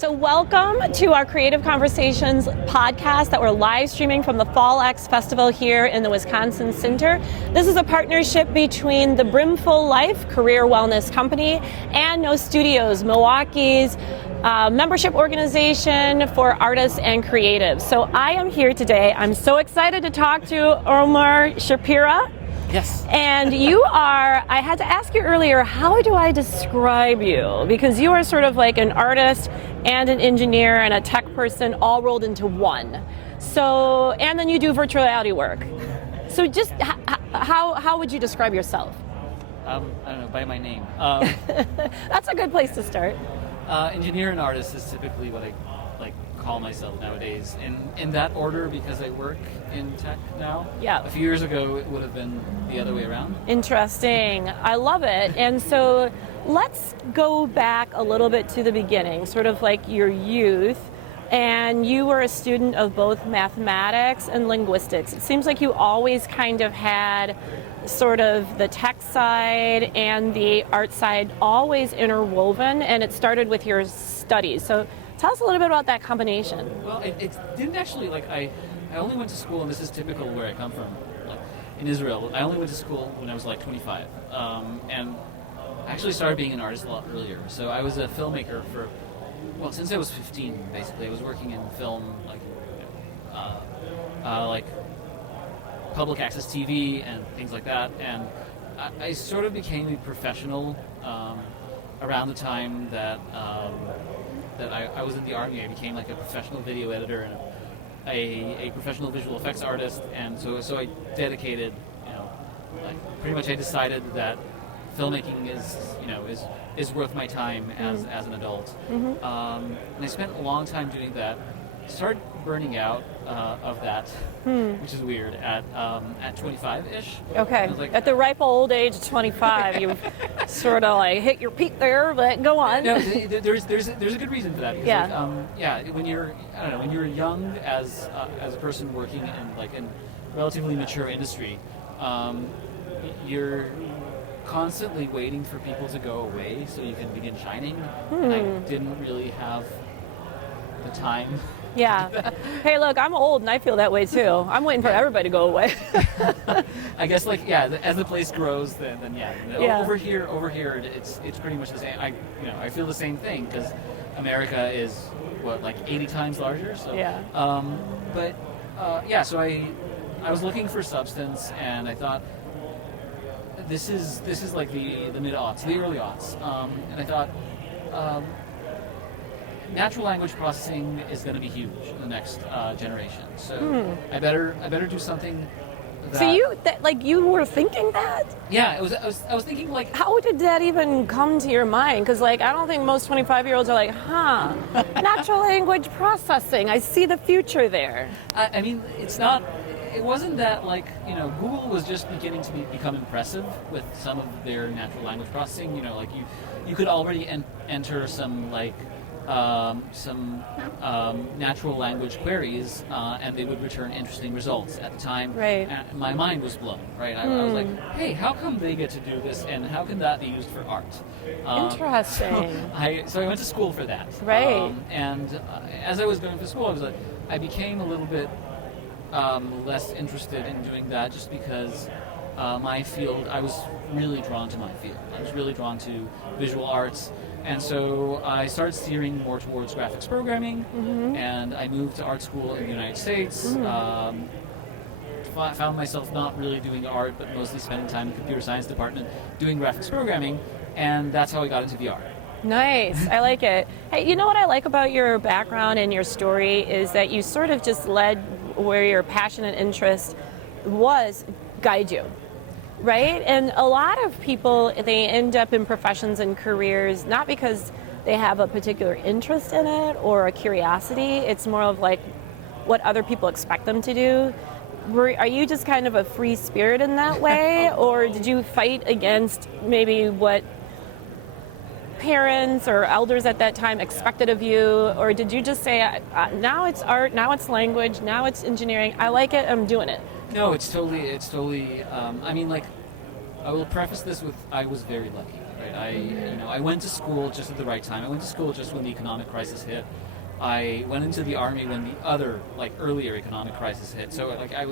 So welcome to our Creative Conversations podcast that we're live streaming from the Fall X Festival here in the Wisconsin Center. This is a partnership between the Brimful Life career wellness company and No Studios, Milwaukee's membership organization for artists and creatives. So I am here today. I'm so excited to talk to Omer Shapira. Yes. And you are, I had to ask you earlier, how do I describe you? Because you are sort of like an artist and an engineer and a tech person all rolled into one. So, and then you do virtual reality work. So just how would you describe yourself? I don't know, by my name. That's a good place to start. Engineer and artist is typically what I call myself nowadays, in that order, because I work in tech now. Yeah. A few years ago, it would have been the other way around. Interesting. I love it. And so let's go back a little bit to the beginning, sort of like your youth. And you were a student of both mathematics and linguistics. It seems like you always kind of had sort of the tech side and the art side always interwoven, and it started with your studies. So tell us a little bit about that combination. Well, it didn't actually, I only went to school, and this is typical where I come from, in Israel. I only went to school when I was 25. And I actually started being an artist a lot earlier. So I was a filmmaker since I was 15, basically. I was working in film, public access TV and things like that. And I sort of became a professional around the time that I was in the Army. I became like a professional video editor and a professional visual effects artist. And so I dedicated, pretty much I decided that filmmaking is worth my time as an adult. Mm-hmm. And I spent a long time doing that. Started burning out of that, which is weird, at 25-ish. Okay. At the ripe old age of 25, you sort of hit your peak there, but go on. No, there's a good reason for that. Because when you're young as a person working in relatively mature industry, you're constantly waiting for people to go away so you can begin shining. And I didn't really have the time. Yeah. Hey, look, I'm old and I feel that way too. I'm waiting for everybody to go away. I guess as the place grows, then Yeah. Over here, it's pretty much the same. I feel the same thing because America is 80 times larger. So yeah. So I was looking for substance, and I thought this is like the mid-aughts, the early aughts, and I thought. Natural language processing is going to be huge in the next generation. So I better do something. So you were thinking that? Yeah, I was thinking How did that even come to your mind? Because I don't think most 25-year-olds are natural language processing. I see the future there. I mean, it's not. It wasn't that Google was just beginning to become impressive with some of their natural language processing. You could already enter some natural language queries, and they would return interesting results. At the time, right. My mind was blown. Right, I was like, "Hey, how come they get to do this, and how can that be used for art?" Interesting. So I went to school for that. Right. And as I was going to school, I became a little bit less interested in doing that, just because my field, I was really drawn to my field. I was really drawn to visual arts. And so I started steering more towards graphics programming, and I moved to art school in the United States. Found myself not really doing art, but mostly spending time in the computer science department doing graphics programming, and that's how I got into VR. Nice. I like it. Hey, you know what I like about your background and your story is that you sort of just led where your passion and interest was, guide you. Right? And a lot of people, they end up in professions and careers not because they have a particular interest in it or a curiosity. It's more of what other people expect them to do. Are you just kind of a free spirit in that way? Or did you fight against maybe what parents or elders at that time expected of you? Or did you just say, now it's art, now it's language, now it's engineering, I like it, I'm doing it? No, it's totally, I will preface this with, I was very lucky. right? I went to school just at the right time. I went to school just when the economic crisis hit. I went into the army when the other, like, earlier economic crisis hit. So, like, I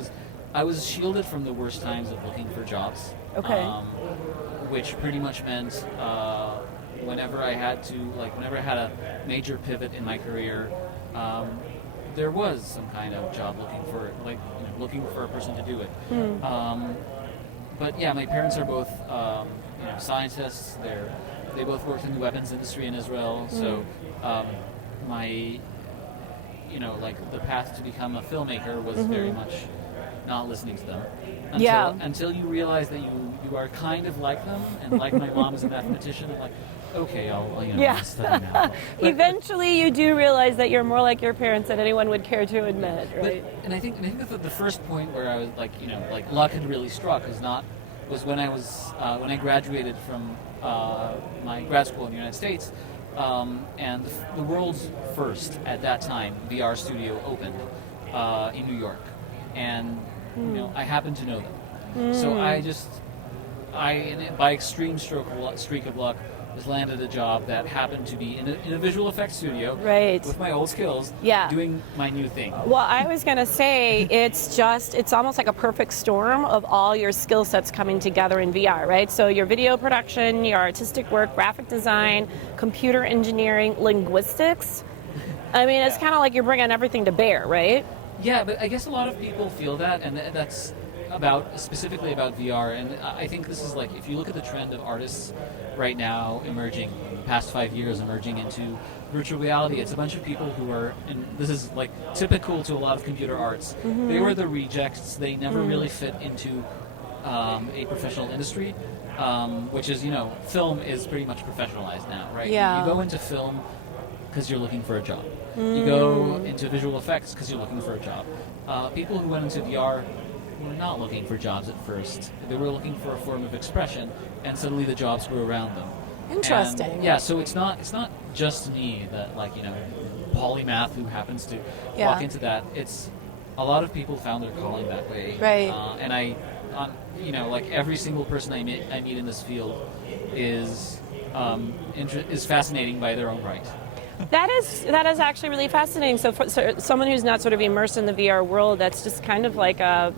was shielded from the worst times of looking for jobs. Okay. Which pretty much meant whenever I had a major pivot in my career, there was some kind of job looking for a person to do it. But yeah, my parents are both scientists. They both worked in the weapons industry in Israel. So the path to become a filmmaker was very much not listening to them. Until you realize that you are kind of like them, and like my mom is a mathematician, I'm like, okay, I'll study now. But, eventually you do realize that you're more like your parents than anyone would care to admit, right? And I think that the first point where I was like luck had really struck was when I graduated from my grad school in the United States, and the world's first at that time VR studio opened in New York, and I happened to know them. So by extreme streak of luck, just landed a job that happened to be in a visual effects studio, right, with my old skills, doing my new thing. Well, I was going to say, it's almost like a perfect storm of all your skill sets coming together in VR, right? So your video production, your artistic work, graphic design, computer engineering, linguistics. I mean, it's kind of like you're bringing everything to bear, right? Yeah, but I guess a lot of people feel that, and that's specifically about VR. And I think this is like, if you look at the trend of artists right now emerging, past 5 years emerging into virtual reality, it's a bunch of people who are, and this is like typical to a lot of computer arts, they were the rejects. They never really fit into a professional industry, which is, film is pretty much professionalized now, right? Yeah. You go into film because you're looking for a job. You go into visual effects because you're looking for a job. People who went into VR were not looking for jobs at first. They were looking for a form of expression, and suddenly the jobs grew around them. Interesting. And, yeah, so it's not just me that, polymath who happens to walk into that. It's a lot of people found their calling that way. Right. And every single person I meet in this field is fascinating by their own right. That is actually really fascinating. So for someone who's not sort of immersed in the VR world, that's just kind of an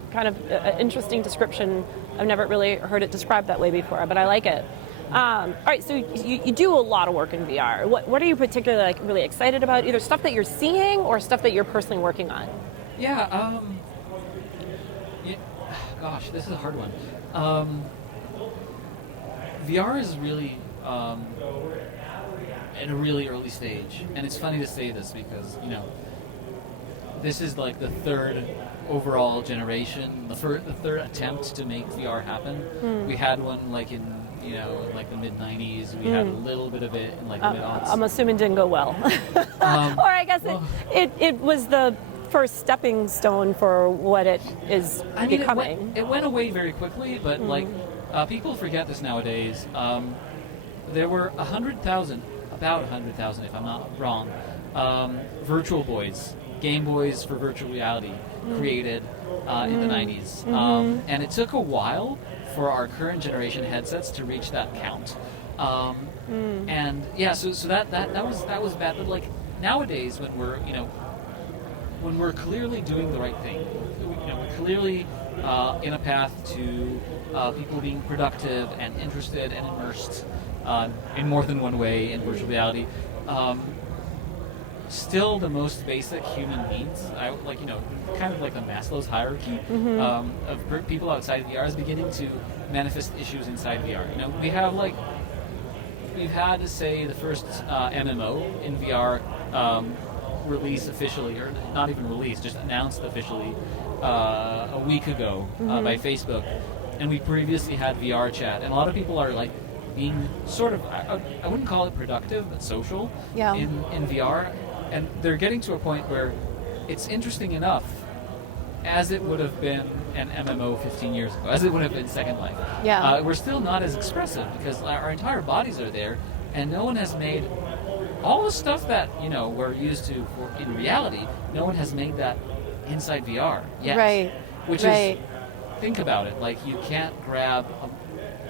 interesting description. I've never really heard it described that way before, but I like it. All right, so you do a lot of work in VR. What are you particularly really excited about? Either stuff that you're seeing or stuff that you're personally working on? Yeah. Gosh, this is a hard one. VR is really. In a really early stage, and it's funny to say this because this is like the third overall generation, the third attempt to make VR happen. We had one in the mid '90s. We had a little bit of it in the mid aughts. I'm assuming it didn't go well, or I guess it was the first stepping stone for what it is becoming. It went away very quickly, but people forget this nowadays. There were about 100,000, if I'm not wrong, virtual boys, Game Boys for virtual reality, created in the 90s. And it took a while for our current generation headsets to reach that count. And yeah, so that was bad. But nowadays, when we're clearly doing the right thing, we're clearly in a path to people being productive and interested and immersed in more than one way in virtual reality. Still, the most basic human needs, kind of like the Maslow's hierarchy of people outside of VR is beginning to manifest issues inside VR. We've had to say the first MMO in VR release officially, or not even released, just announced officially a week ago by Facebook, and we previously had VR chat, and a lot of people are being sort of, I wouldn't call it productive, but social in VR, and they're getting to a point where it's interesting enough as it would have been an MMO 15 years ago, as it would have been Second Life. We're still not as expressive because our entire bodies are there, and no one has made all the stuff that we're used to in reality. No one has made that inside VR yet. Right. Which is, think about it. You can't grab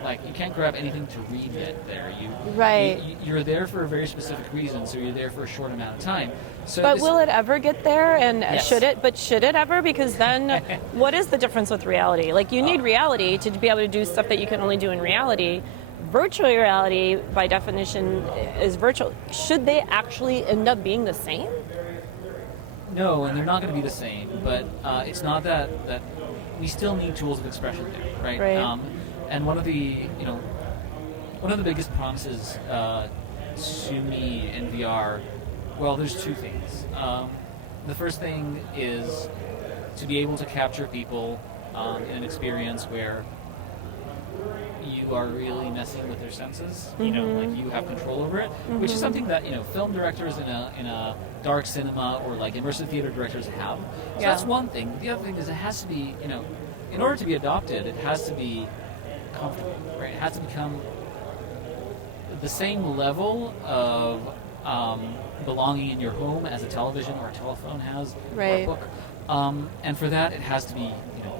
Like, you can't grab anything to read it there. Right. You're there for a very specific reason, so you're there for a short amount of time. So But will it ever get there? And Yes. should it? But should it ever? Because then, what is the difference with reality? Like, you need reality to be able to do stuff that you can only do in reality. Virtual reality, by definition, is virtual. Should they actually end up being the same? No, and they're not going to be the same. But it's not that we still need tools of expression there, right? Right. And one of the biggest promises to me in VR, well, there's two things. The first thing is to be able to capture people in an experience where you are really messing with their senses. You know, like you have control over it, which is something that film directors in a dark cinema or like immersive theater directors have. So Yeah. that's one thing. The other thing is it has to be, in order to be adopted, it has to be comfortable, right? It has to become the same level of belonging in your home as a television or a telephone has, or a Right. book. And for that, it has to be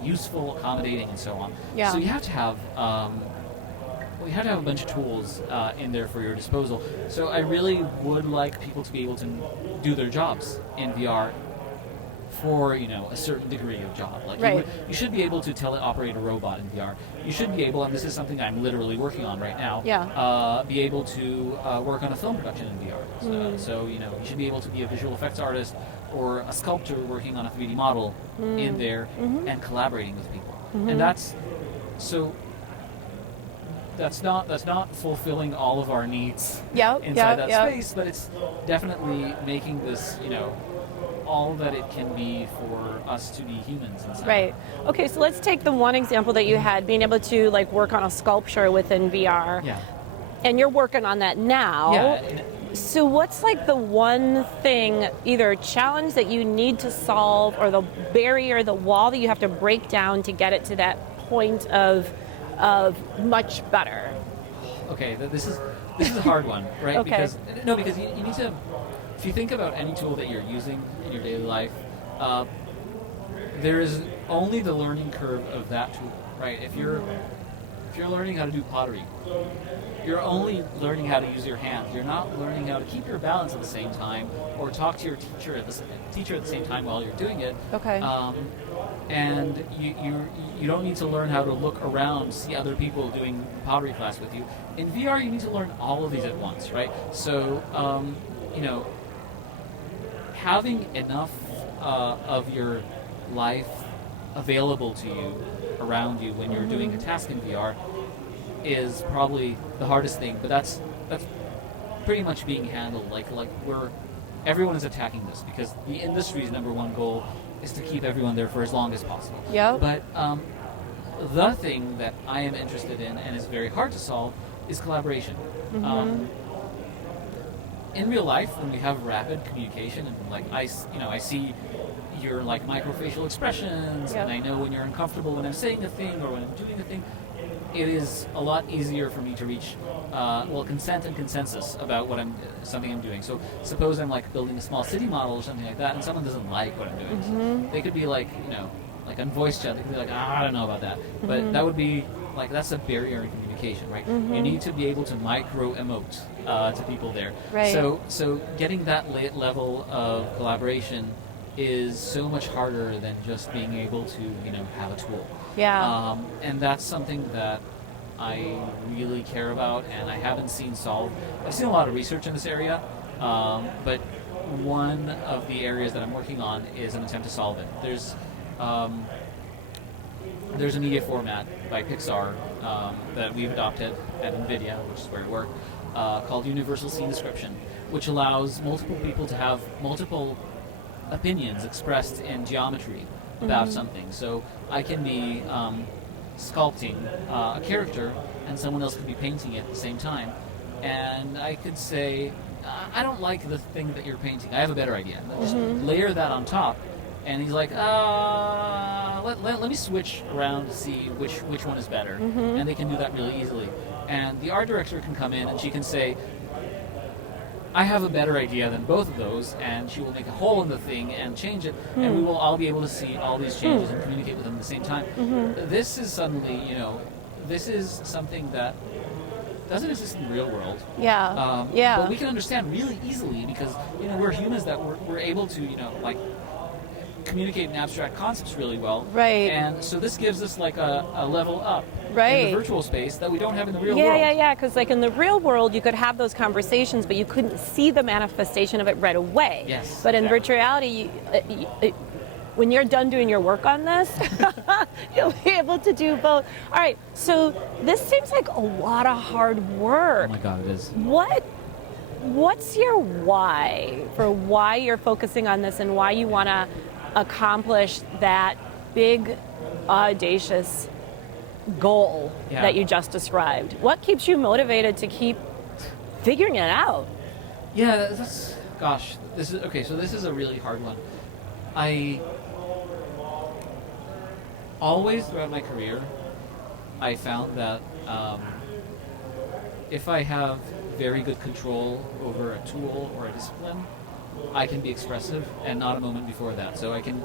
useful, accommodating, and so on. Yeah. So you have to have a bunch of tools in there for your disposal. So I really would like people to be able to do their jobs in VR for a certain degree of job. Like Right. you should be able to teleoperate a robot in VR. You should be able, and this is something I'm literally working on right now. Yeah. Be able to work on a film production in VR. So you should be able to be a visual effects artist or a sculptor working on a 3D model in there and collaborating with people. And that's not fulfilling all of our needs inside that space, but it's definitely making this all that it can be for us to be humans inside. Right. Okay, so let's take the one example that you had, being able to like work on a sculpture within VR. Yeah. And you're working on that now. Yeah. So what's like the one thing, either a challenge that you need to solve or the barrier, the wall that you have to break down to get it to that point of much better? Okay, this is a hard one, right? Okay. Because you need to, if you think about any tool that you're using in your daily life, there is only the learning curve of that tool, right? If you're learning how to do pottery, you're only learning how to use your hands. You're not learning how to keep your balance at the same time or talk to your teacher at the same time while you're doing it. Okay. And you don't need to learn how to look around, see other people doing pottery class with you. In VR, you need to learn all of these at once, right? So, having enough of your life available to you, around you when you're doing a task in VR is probably the hardest thing, but that's pretty much being handled. Like everyone is attacking this because the industry's number one goal is to keep everyone there for as long as possible. Yeah. But the thing that I am interested in and is very hard to solve is collaboration. In real life, when we have rapid communication and like I see your like microfacial expressions, Yeah. and I know when you're uncomfortable when I'm saying a thing or when I'm doing a thing, it is a lot easier for me to reach consent and consensus about something I'm doing. So suppose I'm like building a small city model or something like that, and someone doesn't like what I'm doing. So they could be like, like on voice chat, they could be like, I don't know about that. But that would be like, that's a barrier in communication, right? You need to be able to micro emote to people there. Right. So getting that level of collaboration is so much harder than just being able to, have a tool. Yeah. And that's something that I really care about, and I haven't seen solved. I've seen a lot of research in this area, but one of the areas that I'm working on is an attempt to solve it. There's a media format by Pixar that we've adopted at NVIDIA, which is where I work, called Universal Scene Description, which allows multiple people to have multiple opinions expressed in geometry about something. So I can be sculpting a character, and someone else could be painting it at the same time. And I could say, I don't like the thing that you're painting. I have a better idea. And just layer that on top. And he's like, let me switch around to see which one is better. And they can do that really easily. And the art director can come in and she can say, I have a better idea than both of those, and she will make a hole in the thing and change it, and we will all be able to see all these changes and communicate with them at the same time. This is suddenly, this is something that doesn't exist in the real world. Yeah. But we can understand really easily because we're humans that we're able to like communicate in abstract concepts really well. Right. And so this gives us like a level up right. in the virtual space that we don't have in the real world. Yeah. Because like in the real world, you could have those conversations, but you couldn't see the manifestation of it right away. Yes. But in virtual reality, when you're done doing your work on this, you'll be able to do both. All right. So this seems like a lot of hard work. Oh my God, it is. What's your why for why you're focusing on this and why you want to accomplish that big, audacious goal that you just described? What keeps you motivated to keep figuring it out? Yeah, this is a really hard one. I always throughout my career, I found that if I have very good control over a tool or a discipline, I can be expressive and not a moment before that. So I can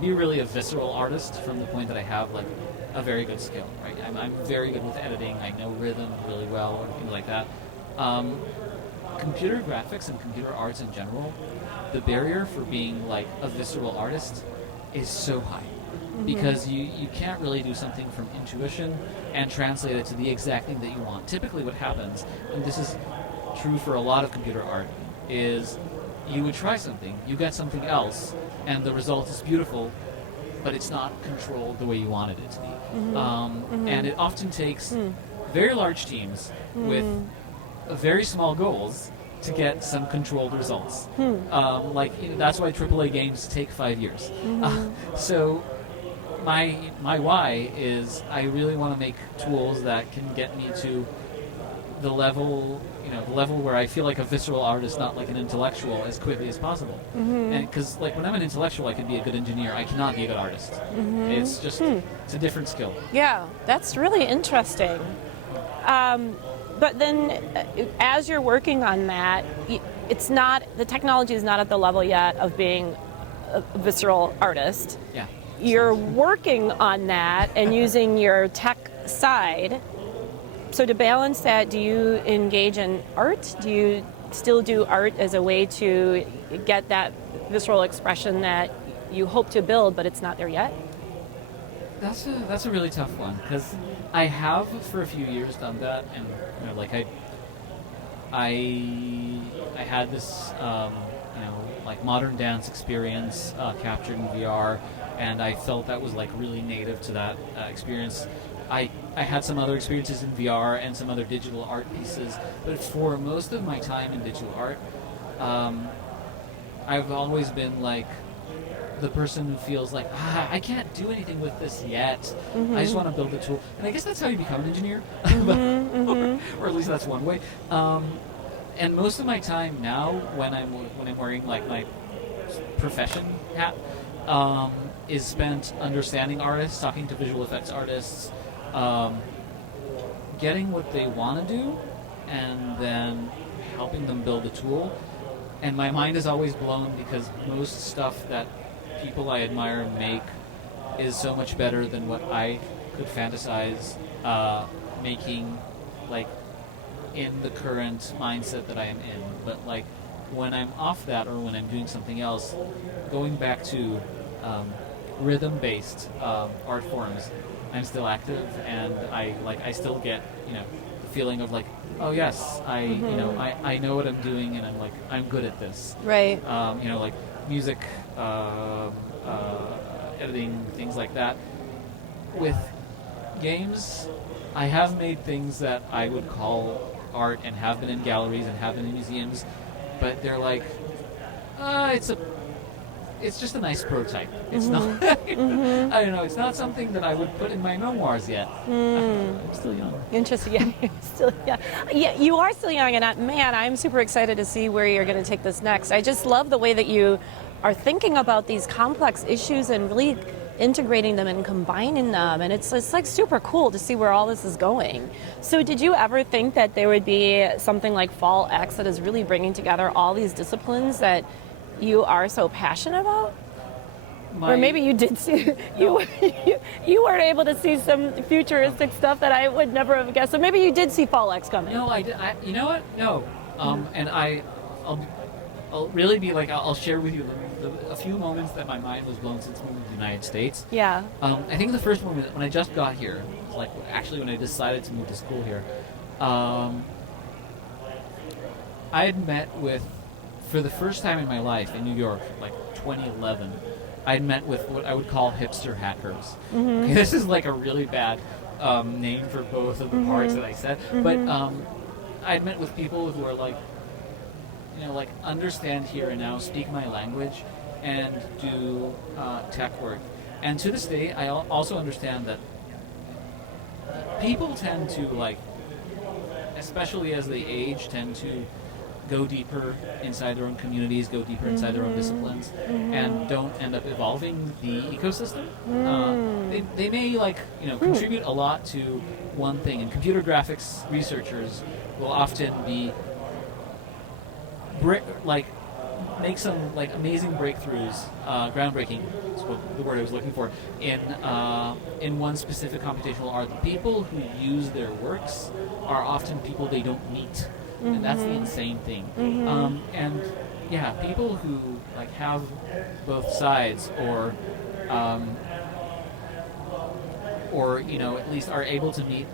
be really a visceral artist from the point that I have like a very good skill, right? I'm very good with editing. I know rhythm really well and things like that. Computer graphics and computer arts in general, the barrier for being like a visceral artist is so high. Because you can't really do something from intuition and translate it to the exact thing that you want. Typically what happens, and this is true for a lot of computer art, is you would try something, you get something else, and the result is beautiful, but it's not controlled the way you wanted it to be. And it often takes very large teams with very small goals to get some controlled results. That's why AAA games take 5 years. So my why is I really want to make tools that can get me to the level where I feel like a visceral artist, not like an intellectual, as quickly as possible. And because like when I'm an intellectual, I can be a good engineer. I cannot be a good artist. It's just it's a different skill. Yeah, that's really interesting. But then, as you're working on that, the technology is not at the level yet of being a visceral artist. Yeah. You're working on that and using your tech side. So to balance that, do you engage in art? Do you still do art as a way to get that visceral expression that you hope to build, but it's not there yet? That's a really tough one because I have for a few years done that, and I had this like modern dance experience captured in VR, and I felt that was like really native to that experience. I had some other experiences in VR and some other digital art pieces, but for most of my time in digital art, I've always been like the person who feels like, I can't do anything with this yet. I just want to build a tool. And I guess that's how you become an engineer, or at least that's one way. And most of my time now, when I'm wearing like my profession hat, is spent understanding artists, talking to visual effects artists, getting what they want to do, and then helping them build a tool. And my mind is always blown because most stuff that people I admire make is so much better than what I could fantasize making, like, in the current mindset that I am in. But like when I'm off that or when I'm doing something else, going back to rhythm-based art forms, I'm still active, and I still get the feeling of like, oh yes, I know what I'm doing, and I'm good at this. Right. Like music, editing, things like that. With games, I have made things that I would call art and have been in galleries and have been in museums, but they're like, it's just a nice prototype. It's not, I don't know, it's not something that I would put in my memoirs yet. I'm still young. Interesting. Yeah, you're still young. Yeah, you are still young, and man, I'm super excited to see where you're going to take this next. I just love the way that you are thinking about these complex issues and really integrating them and combining them, and it's like super cool to see where all this is going. So did you ever think that there would be something like Fall X that is really bringing together all these disciplines that you are so passionate about? Or maybe you did see, you weren't able to see some futuristic stuff that I would never have guessed. So maybe you did see Fall X coming. No, I did. You know what? No. And I'll really be like, I'll share with you a few moments that my mind was blown since moving to the United States. Yeah. I think the first moment, when I just got here, was like actually when I decided to move to school here, I had met with, for the first time in my life in New York, like 2011, I had met with what I would call hipster hackers. Mm-hmm. Okay, this is like a really bad name for both of the parts that I said, but I had met with people who are like, you know, like understand here and now, speak my language, and do tech work. And to this day, I also understand that people tend to, like, especially as they age, tend to go deeper inside their own communities, go deeper inside their own disciplines, and don't end up evolving the ecosystem. They may, like, you know, contribute a lot to one thing, and computer graphics researchers will often be make some like amazing breakthroughs, groundbreaking is the word I was looking for, in one specific computational art. The people who use their works are often people they don't meet, and that's the insane thing. And yeah, people who like have both sides, or you know, at least are able to meet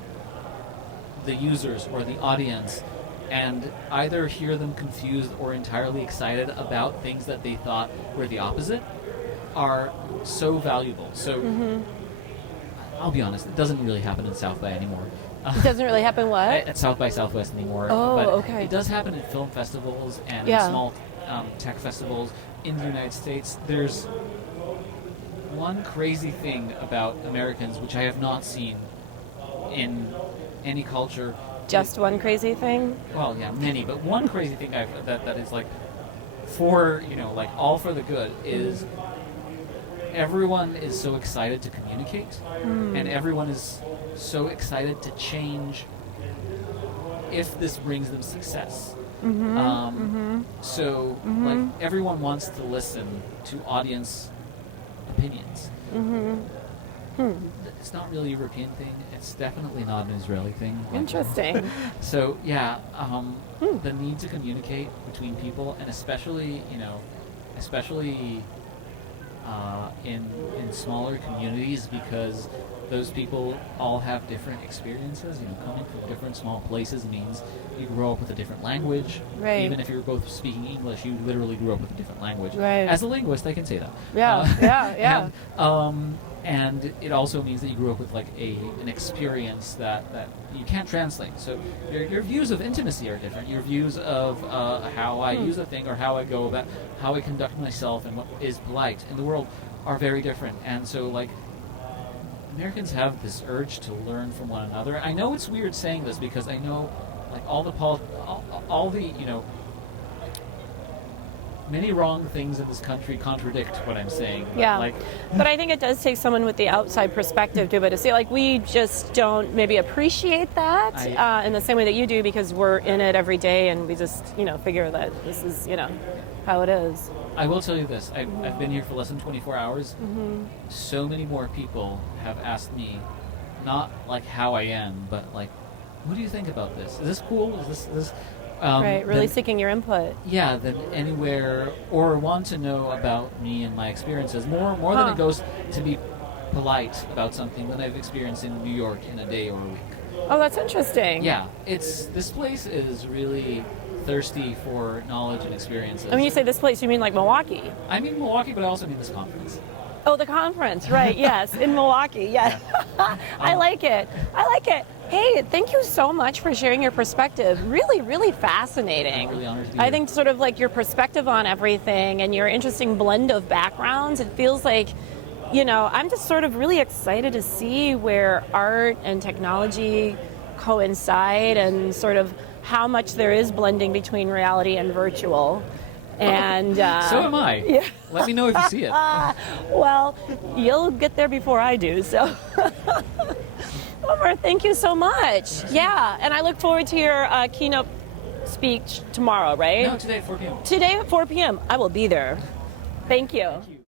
the users or the audience, and either hear them confused or entirely excited about things that they thought were the opposite, are so valuable. So I'll be honest, it doesn't really happen in South by anymore. It doesn't really happen what? At South by Southwest anymore. Oh, but okay. It does happen at film festivals and Yeah. small tech festivals in the United States. There's one crazy thing about Americans, which I have not seen in any culture. Just one crazy thing? Well, yeah, many, but one crazy thing that is like, for, you know, like all for the good, is everyone is so excited to communicate, and everyone is so excited to change if this brings them success. So like everyone wants to listen to audience opinions. It's not really a European thing. It's definitely not an Israeli thing. Interesting. So yeah, the need to communicate between people, and especially, you know, in smaller communities, because those people all have different experiences. You know, coming from different small places means you grow up with a different language. Right. Even if you're both speaking English, you literally grew up with a different language. Right. As a linguist, I can say that. Yeah. And it also means that you grew up with like an experience that you can't translate. So your views of intimacy are different. Your views of how I use a thing, or how I go about, how I conduct myself, and what is polite in the world are very different. And so, like, Americans have this urge to learn from one another. I know it's weird saying this, because I know, like, all the you know, many wrong things in this country contradict what I'm saying. But but I think it does take someone with the outside perspective to be able to see, like, we just don't maybe appreciate that in the same way that you do, because we're in it every day, and we just, you know, figure that this is, you know, how it is. I will tell you this, I've been here for less than 24 hours. So many more people have asked me, not like how I am, but like, what do you think about this? Is this cool? Is this right, really seeking your input. Yeah, than anywhere, or want to know about me and my experiences more than it goes to be polite about something than I've experienced in New York in a day or a week. Oh, that's interesting. Yeah, this place is really thirsty for knowledge and experiences. And when you say this place, you mean like Milwaukee? I mean Milwaukee, but I also mean this conference. Oh, the conference, right? Yes, in Milwaukee. Yes, I like it. Hey, thank you so much for sharing your perspective. Really, really fascinating. I'm really honored to be I here. think sort of like your perspective on everything and your interesting blend of backgrounds. It feels like, you know, I'm just sort of really excited to see where art and technology coincide, and sort of how much there is blending between reality and virtual. And so am I. Yeah. Let me know if you see it. Well, you'll get there before I do, so. Omer, thank you so much. Yeah, and I look forward to your keynote speech tomorrow, right? No, today at 4 p.m. Today at 4 p.m. I will be there. Thank you.